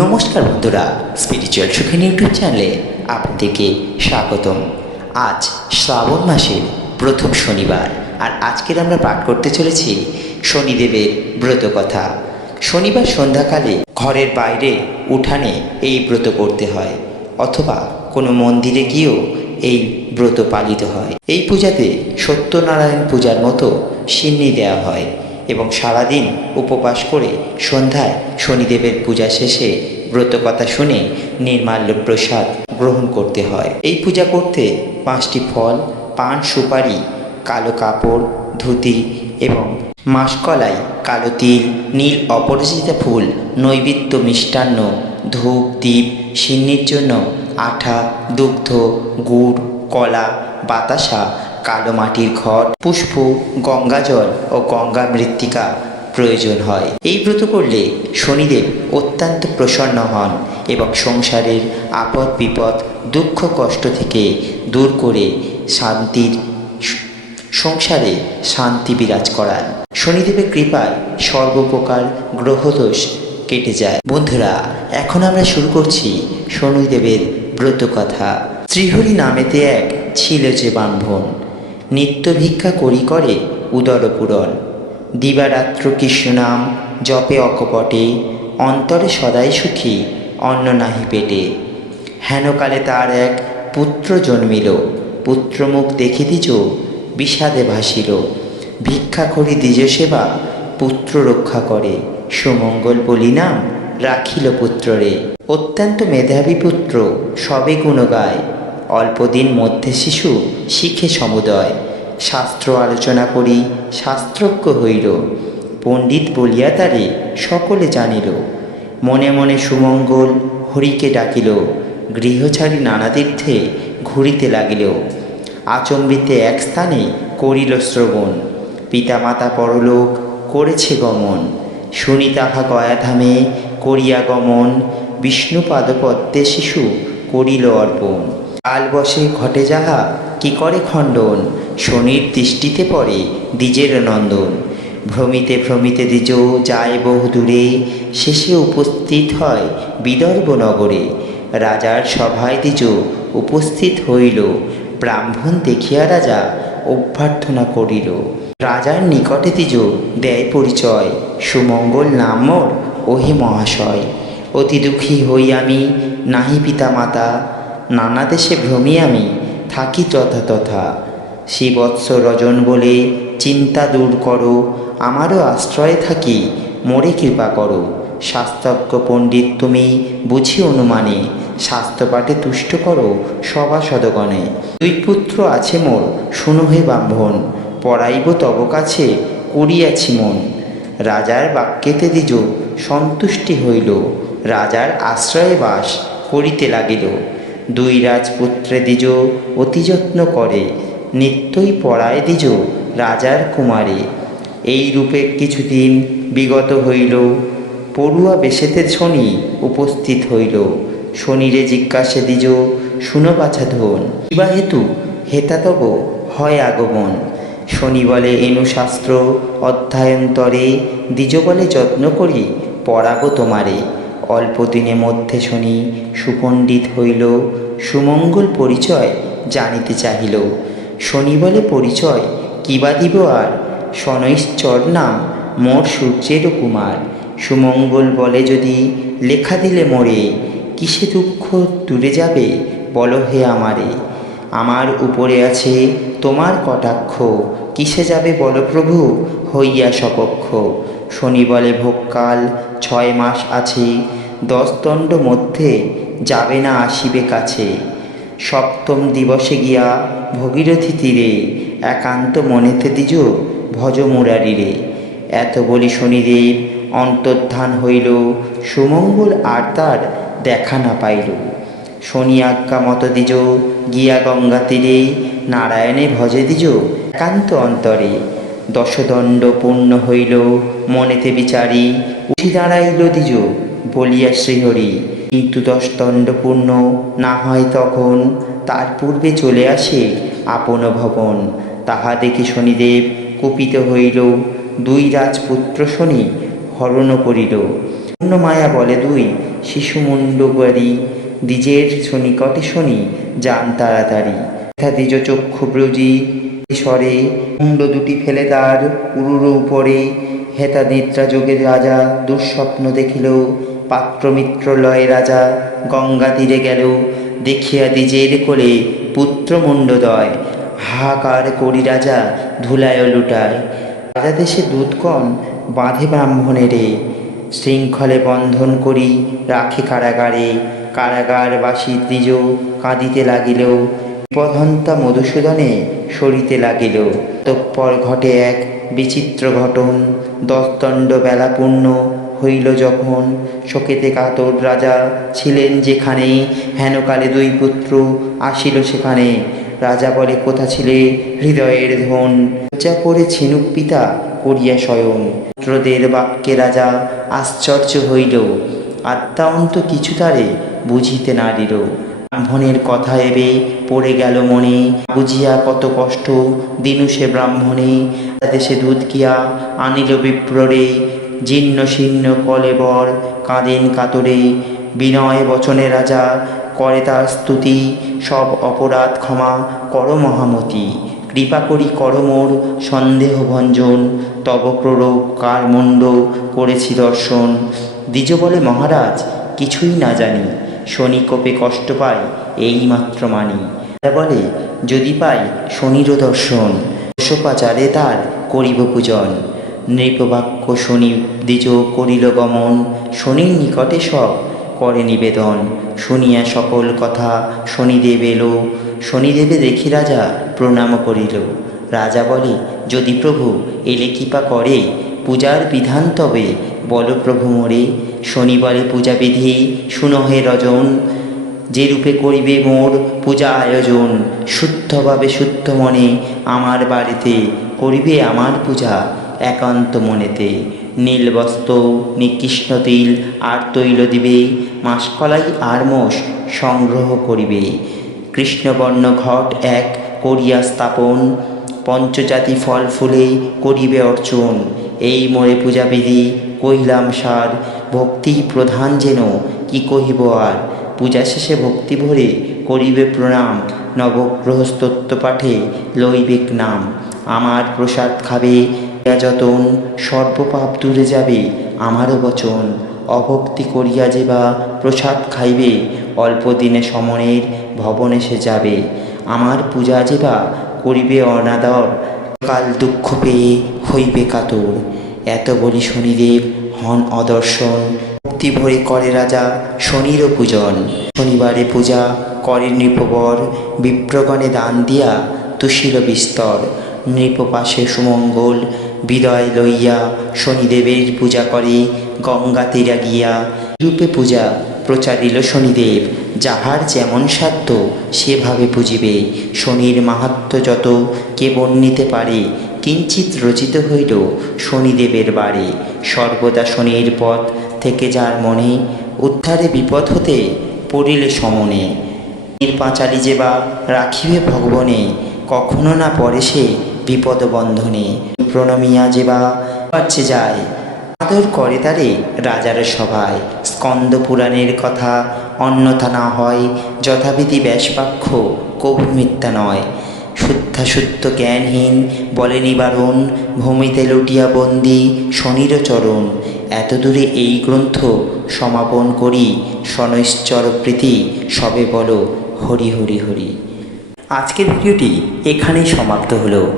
নমস্কার বন্ধুরা spiritual Sukhen YouTube চ্যানেলে আপনাদেরকে স্বাগতম। আজ শ্রাবণ মাসের প্রথম শনিবার, আর আজকের আমরা পাঠ করতে চলেছি শনিদেবের ব্রত কথা শনিবার সন্ধ্যাকালে ঘরের বাইরে উঠানে এই ব্রত করতে হয়, অথবা কোনো মন্দিরে গিয়েও এই ব্রত পালিত হয়। এই পূজাতে সত্যনারায়ণ পূজার মতো সিন্নি দেওয়া হয়। এবং সারাদিন উপবাস করে সন্ধ্যায় শনিদেবের পূজা শেষে ব্রতকথা শুনে নির্মাল্য প্রসাদ গ্রহণ করতে হয়। এই পূজা করতে পাঁচটি ফল, পান, সুপারি, কালো কাপড়, ধুতি এবং মাসকলাই, কালো তিল, নীল অপরাজিতা ফুল, নৈবেদ্য মিষ্টান্ন, ধূপ দ্বীপ সিন্নির জন্য আঠা, দুগ্ধ, গুড়, কলা, বাতাসা কালো মাটির ঘট পুষ্প গঙ্গাজল ও গঙ্গা মৃত্তিকা প্রয়োজন হয়। এই ব্রত করলে শনিদেব অত্যন্ত প্রসন্ন হন এবং সংসারের আপদ, বিপদ, দুঃখ, কষ্ট থেকে দূর করে শান্তির সংসারে শান্তি বিরাজ করান। শনিদেবের কৃপায় সর্বপ্রকার গ্রহদোষ কেটে যায়। বন্ধুরা, এখন আমরা শুরু করছি শনিদেবের ব্রত কথা শ্রীহরি নামেতে এক ছিল যে ব্রাহ্মণ। নিত্য ভিক্ষা করি করে উদর পূরণ দিবারাত্র কৃষ্ণ নাম জপে অকপটে, অন্তরে সদাই সুখী, অন্ন নাহি পেটে। হেনকালে তার এক পুত্র জন্মিল, পুত্রমুখ দেখে দিজ বিষাদে ভাসিল। ভিক্ষা করি দ্বিজ সেবা, পুত্র রক্ষা করে। সুমঙ্গল বলি নাম রাখিল পুত্ররে। অত্যন্ত মেধাবী পুত্র, সবে গুণ গায় অল্পদিন মধ্যে শিশু শিখে সমুদয়। শাস্ত্র আলোচনা করি, শাস্ত্রজ্ঞ হইল। পণ্ডিত বলিয়া তারে সকলে জানিল। মনে মনে সুমঙ্গল হরিকে ডাকিল। গৃহ ছাড়ি নানা তীর্থে ঘুরিতে লাগিল। আচম্বিতে এক স্থানে করিল শ্রবণ। পিতামাতা পরলোক করেছে গমন। শুনি তাহা গয়াধামে করিয়া গমন। বিষ্ণু পাদপদ্মে শিশু করিল অর্পণ। কাল বসে ঘটে যাহা, কি করে খণ্ডন? শনির দৃষ্টিতে পড়ে দ্বিজের নন্দন। ভ্রমিতে ভ্রমিতে দ্বিজ যায় বহু দূরে, শেষে উপস্থিত হয় বিদর্ভ নগরে। রাজার সভায় দ্বিজ উপস্থিত হইল। ব্রাহ্মণ দেখিয়া রাজা অভ্যর্থনা করিল। রাজার নিকটে দ্বিজ দেয় পরিচয়। সুমঙ্গল নাম মোর, ওহে মহাশয়। অতি দুঃখী হই আমি, নাহি পিতা মাতা নানা দেশে ভ্রমি আমি, থাকি তথা তথা। শিবৎস রজন বলে, চিন্তা দূর করো, আমারও আশ্রয়ে থাকি, মোরে কৃপা করো। শাস্ত্রজ্ঞ পণ্ডিত তুমি বুঝি অনুমানে শাস্ত্রপাঠে তুষ্ট করো সভা সভাসদগণে দুই পুত্র আছে মোর, শুনো হে ব্রাহ্মণ, পড়াইব তব কাছে, করিয়াছি মন। রাজার বাক্যেতে দ্বিজ, সন্তুষ্টি হইল। রাজার আশ্রয়ে বাস করিতে লাগিল। দুই রাজপুত্রে দ্বিজ, অতি যত্ন করে। নিত্যই পড়ায় দ্বিজ, রাজার কুমারে। এই রূপে কিছুদিন বিগত হইল, পড়ুয়া বেশেতে শনি উপস্থিত হইল। শনিরে জিজ্ঞাসে দ্বিজ, শুনো বাছা ধন কিবা হেতু? হেতাতব হয় আগমন? শনি বলে শাস্ত্র অধ্যায়ন্তরে দ্বিজ বলে যত্ন করি, পড়াবো তোমারে। অল্প দিনে মধ্যে শনি সুপণ্ডিত হইল সুমঙ্গল পরিচয় জানিতে চাহিল। শনি বলে পরিচয় কিবা দিব আর? শনৈশ্চর নাম মোর সূর্যের কুমার। সুমঙ্গল বলে যদি লেখা দিলে মোরে, কিসে দুঃখ দূরে যাবে বলো হে আমারে? আমার উপরে আছে তোমার কটাক্ষ, কিসে যাবে বল প্রভু হইয়া সপক্ষ শনি বলে ভোগকাল ছয় মাস আছে দশ দণ্ড মধ্যে যাবে না আসিবে কাছে। সপ্তম দিবসে গিয়া ভগীরথী তীরে একান্ত মনেতে দিজ ভজ মুরারিরে। এত বলি শনিদেব অন্তর্ধান হইল, সুমঙ্গল আর তার দেখা না পাইল। শনি আজ্ঞা মত দিজ, গিয়া গঙ্গা তীরে, নারায়ণে ভজে দিজ একান্ত অন্তরে। দশদণ্ড পূর্ণ হইল, মনেতে বিচারি, উঠি দাঁড়াইল দিজ। বলিয়া শ্রীহরি, কিন্তু দশদণ্ড পূর্ণ না হয় তখন তার পূর্বে চলে আসে আপন ভবন। তাহা দেখি শনিদেব কুপিত হইল। দুই রাজপুত্র শনি হরণ করিল। পূর্ণ মায়া বলে দুই শিশুমুণ্ডবারি দ্বিজের সনিকটে শনি যান তাড়াতাড়ি। তথা দ্বিজ চক্ষু ব্রজি স্বরে মুন্ড দুটি ফেলে তার উরুর উপরে। হেতা নিদ্রা যোগের রাজা দুঃস্বপ্ন দেখিল পাত্রমিত্র লয় রাজা গঙ্গা তীরে গেল দেখিয়া দ্বিজের কোলে পুত্র মুণ্ডদয় হাহাকার করি রাজা ধুলায় লুটায়। রাজা দেশে দুধকণ বাঁধে ব্রাহ্মণেরে। শৃঙ্খলে বন্ধন করি রাখে কারাগারে। কারাগারবাসী দ্বিজ কাঁদিতে লাগিল বিপদন্তা মধুসূদনে সরিতে লাগিল। তৎপর ঘটে এক বিচিত্র ঘটন। দশদণ্ড বেলা পূর্ণ হইল যখন শোকেতে কাতর রাজা ছিলেন যেখানে হেনকালে দুই পুত্র আসিল সেখানে। রাজা বলে, কোথা ছিলে হৃদয়ের ধন? লজ্জা করে ছিনুক পিতা করিয়া স্বয়ং পুত্রদের বাক্যে রাজা আশ্চর্য হইল। আত্মান্ত কিছু তারে বুঝিতে নারিল ব্রাহ্মণের কথা এবে পড়ে গেল মনে। বুঝিয়া কত কষ্ট দিনু সে ব্রাহ্মণে। দেশে দুধ গিয়া আনিল বিপ্ররে। জীর্ণ শীর্ণ কলেবর কাঁদেন কাতরে। বিনয় বচনে রাজা, করে তার স্তুতি। সব অপরাধ ক্ষমা কর মহামতি। কৃপা করি কর মোর সন্দেহ ভঞ্জন। তব প্ররোগ কার মণ্ড করেছি দর্শন। দ্বিজ বলে, মহারাজ, কিছুই না জানি। শনি কোপে কষ্ট পাই, এই মাত্র মানি। বলে, যদি পাই, শনিরও দর্শন। দোষোপাচারে তার করিব পূজন। নৃপবাক্য শনি, দ্বিজ করিল গমন শনির নিকটে সব করে নিবেদন। শুনিয়া সকল কথা শনিদেব এলো, শনিদেবে দেখি রাজা প্রণাম করিল। রাজা বলে, যদি প্রভু এলে কৃপা করে, পূজার বিধান তবে বল প্রভু মোরে। শনি বলে, পূজা বিধি শুনহে রজন, যে রূপে করিবে মোর পূজা আয়োজন, শুদ্ধভাবে শুদ্ধ মনে আমার বাড়িতে করিবে আমার পূজা একান্ত মনেতে নীল নিকৃষ্ণ তিল আর তৈল দিবে, মাসকলাই আর মোষ সংগ্রহ করিবে। কৃষ্ণবর্ণ ঘট এক করিয়া স্থাপন, পঞ্চজাতি ফল ফুলে করিবে অর্চন। এই মোরে পূজাবিধি কহিলাম সার, ভক্তি প্রধান যেন, কি কহিব আর? পূজা শেষে ভক্তি ভরে করিবে প্রণাম নবগ্রহ স্তোত্র পাঠে লইবেক নাম। আমার প্রসাদ খাবে যতন সর্বপাপ দূরে যাবে আমারও বচন। অভক্তি করিয়া যে বা প্রসাদ খাইবে, অল্প দিনে সমনের ভবনে সে যাবে। আমার পূজা যে বা করিবে অনাদর, কাল দুঃখ পেয়ে হইবে কাতর। এত বলি শনিদেব, হন অদর্শন ভক্তি ভরে করে রাজা শনিরও পূজন। শনিবারে পূজা করে নৃপবর, বিপ্রগণে দান দিয়া তুষিল বিস্তর। নৃপপাশে সুমঙ্গল বিদয় লইয়া শনিদেবের পূজা করে গঙ্গা তীরা গিয়া রূপে পূজা প্রচারিল শনিদেব। যাহার যেমন সাধ্য সেভাবে পুজিবে। শনির মাহাত্ম যত কে বর্ণিতে পারে কিঞ্চিত রচিত হইল শনিদেবের বাড়ি সর্বদা শনির পথ থেকে যার মনে উদ্ধারে বিপদ হতে পড়িলে সমনে। পাঁচালি যে বা রাখিবে ভগবনে, কখনো না পড়ে সে বিপদ বন্ধনে প্রণমিয়া যে বা পাচ্ছে যায়। আদর করে তারে রাজার সভায়। স্কন্দ পুরাণের কথা অন্যথা না হয়, যথাবিধি ব্যাসবাক্য কবু মিথ্যা নয়। শুদ্ধাশুদ্ধ জ্ঞানহীন বলে নিবারণ, ভূমিতে লুটিয়া বন্দি শনির চরণ। এত দূরে এই গ্রন্থ সমাপন করি শনৈশ্চর প্রীতি সবে বলো, হরি হরি হরি। আজকের ভিডিওটি এখানেই সমাপ্ত হলো।